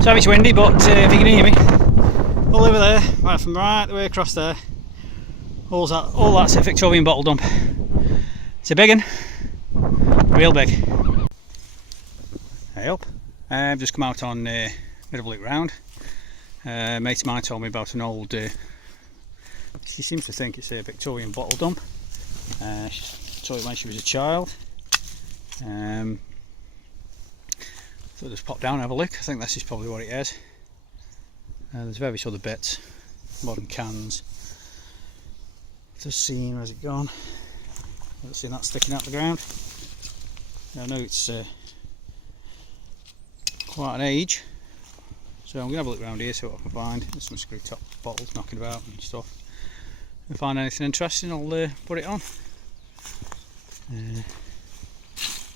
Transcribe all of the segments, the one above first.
So it's windy, but if you can hear me, all over there, right from right the way across there, all that's a Victorian bottle dump. It's a big one, real big. Hey up, I've just come out on a bit of a look round. Mate of mine told me about an old, she seems to think it's a Victorian bottle dump. She saw it when she was a child. So just pop down and have a look. I think this is probably what it is. There's various other bits, modern cans. Just seeing, where's it gone? I've seen that sticking out the ground. I know it's quite an age, so I'm going to have a look around here, see what I can find. There's some screw top bottles knocking about and stuff. If I find anything interesting, I'll put it on.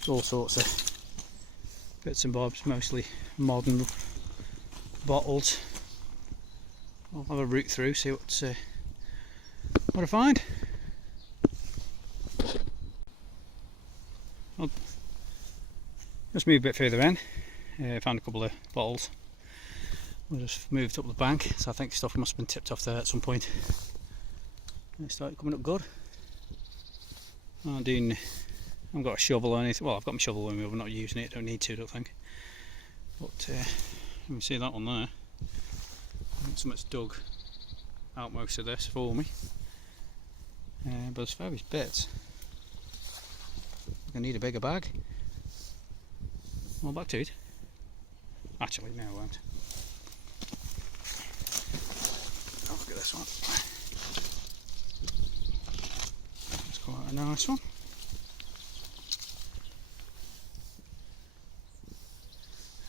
All sorts of bits and bobs, mostly modern bottles. I'll have a root through, see what I find. I'll just move a bit further in. Found a couple of bottles. We just moved up the bank, so I think stuff must have been tipped off there at some point. It started coming up good. I haven't got a shovel or anything. Well, I've got my shovel with me, but I'm not using it. Don't need to, I don't think. But let me see that one there. I think somebody's dug out most of this for me. But there's various bits. I need a bigger bag. Well, back to it. Actually, no, I won't. Oh, look at this one. It's quite a nice one.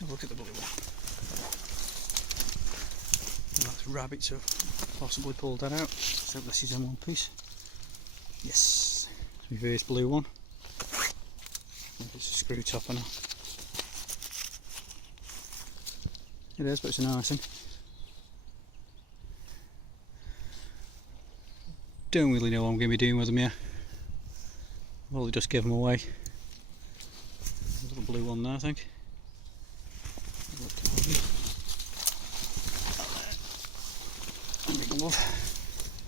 Have a look at the blue one. That's rabbits have possibly pulled that out. So this is in one piece. Yes, it's my first blue one. I think it's a screw top now. It is, but it's a nice one. Don't really know what I'm going to be doing with them here. I'll probably just give them away. There's a little blue one there, I think.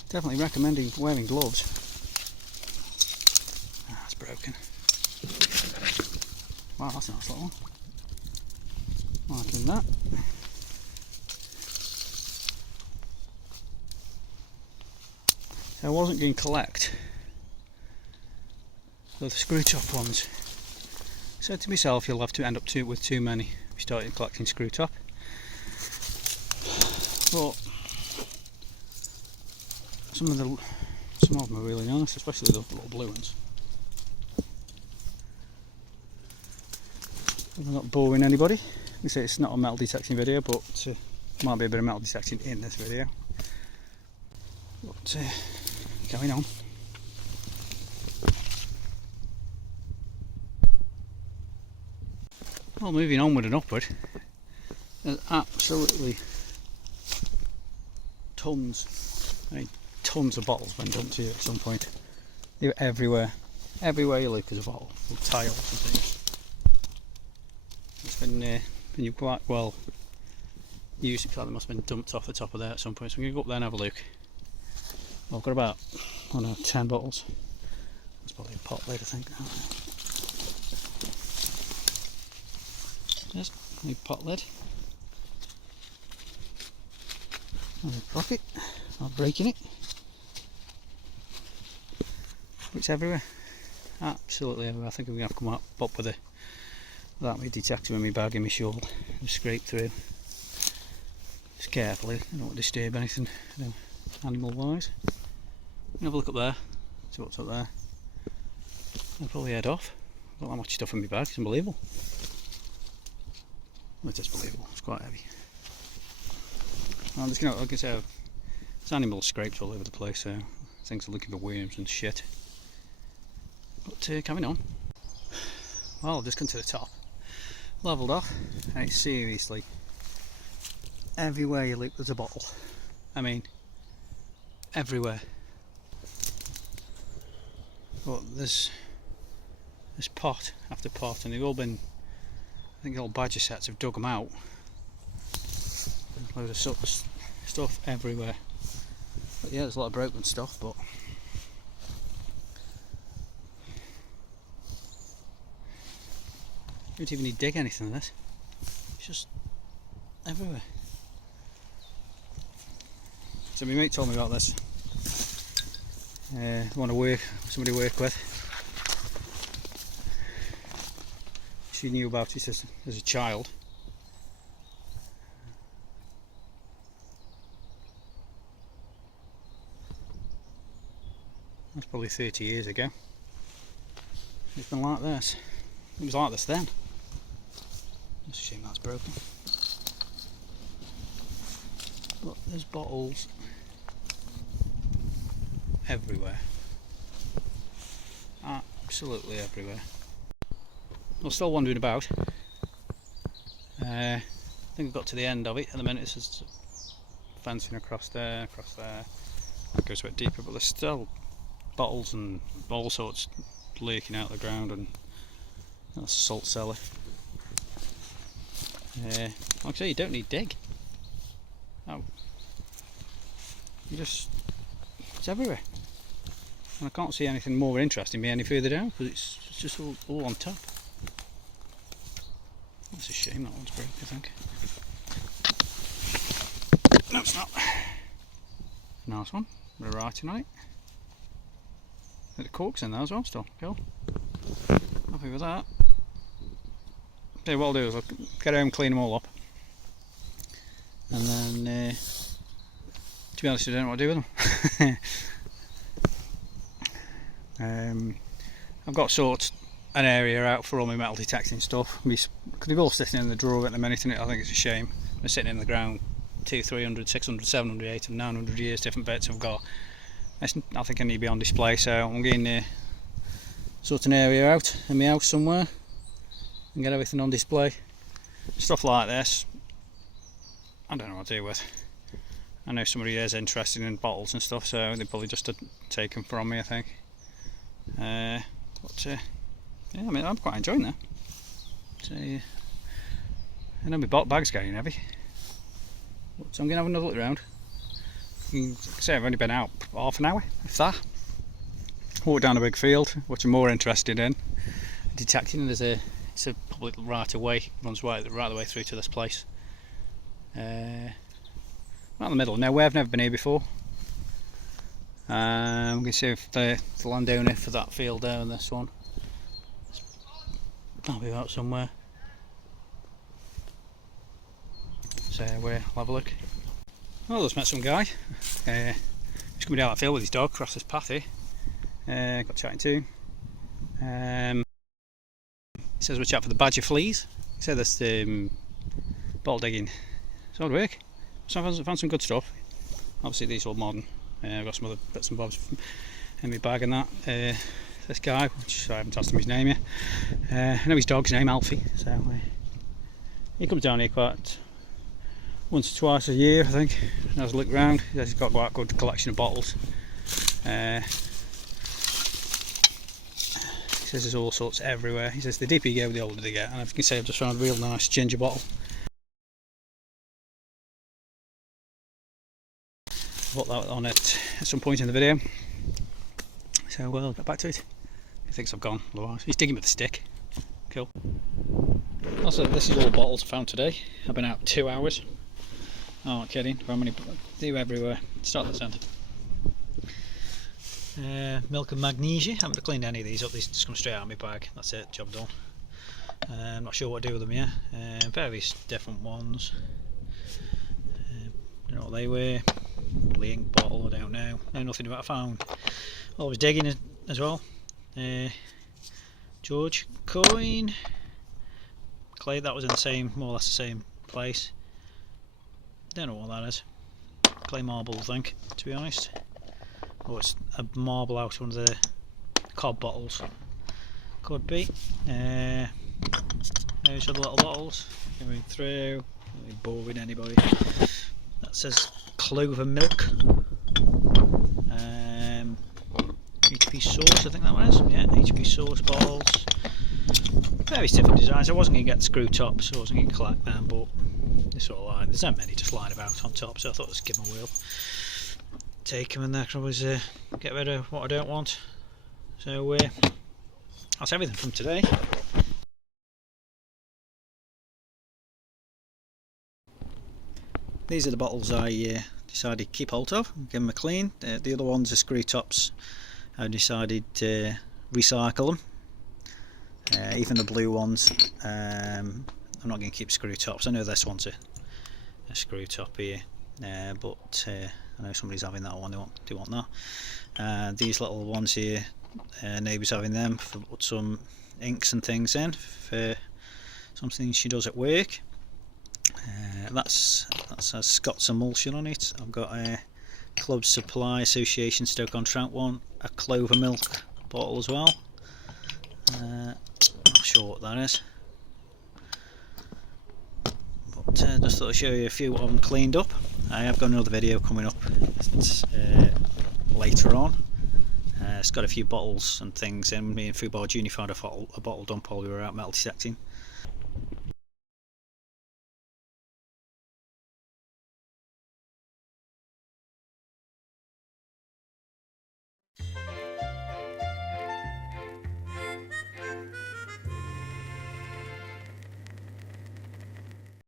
Definitely recommending wearing gloves. Ah, it's broken. Wow, that's a nice little one. Liking that. I wasn't going to collect the screw top ones. I said to myself, you'll have to end up with too many if you started collecting screw top. But some of them are really nice, especially the little blue ones. I'm not boring anybody. You say it's not a metal detecting video, but might be a bit of metal detecting in this video. But going on. Well, moving onward and upward, there's absolutely tons of bottles been dumped here at some point. They're everywhere. Everywhere you look there's a bottle, with tiles and things. It's been quite well used. It must have been dumped off the top of there at some point. So I'm going to go up there and have a look. Well, I've got about 10 bottles. That's probably a pot lid, I think. Yes, a pot lid. And a pocket. Not breaking it. It's everywhere. Absolutely everywhere. I think I'm going to have to come up with that my detector in my bag and my shovel and scrape through. Just carefully. I don't want to disturb anything, animal wise. Have a look up there. See what's up there. I'll probably head off. I've got that much stuff in my bag. It's unbelievable. Well, it is believable. It's quite heavy. I'm just going to, like I say, there's animals scraped all over the place, so things are looking for worms and shit. But coming on. Well, I'll just come to the top. Levelled off, and it's seriously everywhere you look there's a bottle. I mean, everywhere. But there's pot after pot, and they've all been, I think the old badger sets have dug them out. There's loads of sort of stuff everywhere. But yeah, there's a lot of broken stuff, but you don't even need to dig anything of this. It's just everywhere. So my mate told me about this. I want to work, somebody to work with. She knew about it as a child. That's probably 30 years ago. It's been like this. It was like this then. It's a shame that's broken. But there's bottles everywhere. Absolutely everywhere. I'm still wandering about. I think I've got to the end of it. At the minute, it's just fencing across there. That goes a bit deeper, but there's still bottles and all sorts leaking out of the ground, and that's a salt cellar. Like I say, you don't need dig. Oh, it's everywhere. And I can't see anything more interesting me any further down because it's just all on top. That's a shame that one's broke, I think. No, it's not. Nice one. Bit of writing on it. The cork's in there as well still. Cool. Happy with that. So what I'll do is I'll get home, clean them all up. And then, to be honest, I don't know what to do with them. I've got sort an area out for all my metal detecting stuff. Because they're all sitting in the drawer at the minute, and I think it's a shame. They're sitting in the ground 200, 300, 600, 700, 800, 900 years, different bits I've got. I think I need to be on display, so I'm going to sort an area out in my house somewhere and get everything on display. Stuff like this, I don't know what to do with. I know somebody is interested in bottles and stuff, so they probably just take them from me, I think. Yeah, I mean, I'm quite enjoying that. So, I know my bag's getting heavy, so I'm going to have another look around. Like I say, I've only been out half an hour, if that. Walk down a big field, which I'm more interested in detecting. It's a public right of way, runs right the way through to this place. Right in the middle of nowhere. I've never been here before. I'm going to see if the landowner for that field there and this one. I'll be out somewhere. So we'll have a look. Well, I just met some guy. He's coming down that field with his dog across this path here. Got chatting to him. He says we're chatting for the badger fleas. He said this bottle digging. It's hard work. So I found some good stuff. Obviously these are all modern. I've got some other bits and bobs in my bag and that. This guy, which I haven't asked him his name yet. I know his dog's name, Alfie. So he comes down here quite once or twice a year, I think. And has a look round. He's got quite a good collection of bottles. He says there's all sorts everywhere. He says the deeper you go, the older they get. And I can say I've just found a real nice ginger bottle. I'll put that on it at some point in the video. So we'll get back to it. He thinks I've gone otherwise. He's digging with a stick. Cool. Also, this is all the bottles I found today. I've been out 2 hours. Oh, not kidding. How many? They're everywhere. Start this end. Milk and magnesia. I haven't cleaned any of these up. These just come straight out of my bag. That's it. Job done. I'm not sure what to do with them yet. Various different ones. Don't know what they were. The ink bottle. I don't know. Know nothing about. I found. I was digging as well. George coin. Clay. That was in the same, more or less the same place. Don't know what that is. Clay marble, I think, to be honest. Oh, it's a marble out of one of the cob bottles. Could be. There's the little bottles going through. Not boring anybody. That says clover milk. HP HP Source, I think that was. Yeah, HP Source bottles. Various different designs. I wasn't going to get the screw tops, so I wasn't going to collect them, but they're sort of like, there's not many just lying about on top, so I thought I'd just give them a whirl. Take them, and then I can always get rid of what I don't want. So that's everything from today. These are the bottles I decided to keep hold of, give them a clean. The other ones are screw tops. I decided to recycle them. Even the blue ones, I'm not going to keep screw tops. I know this one's a screw top here, but I know somebody's having that one. They want that. These little ones here, neighbour's having them for put some inks and things in for something she does at work. That's a Scots emulsion on it. I've got a Club Supply Association Stoke-on-Trent one, a Clover Milk bottle as well. Not sure what that is, but just thought I'd show you a few of them cleaned up. I have got another video coming up later on. It's got a few bottles and things in. Me and Foodbar Junior found a bottle dump while we were out metal detecting.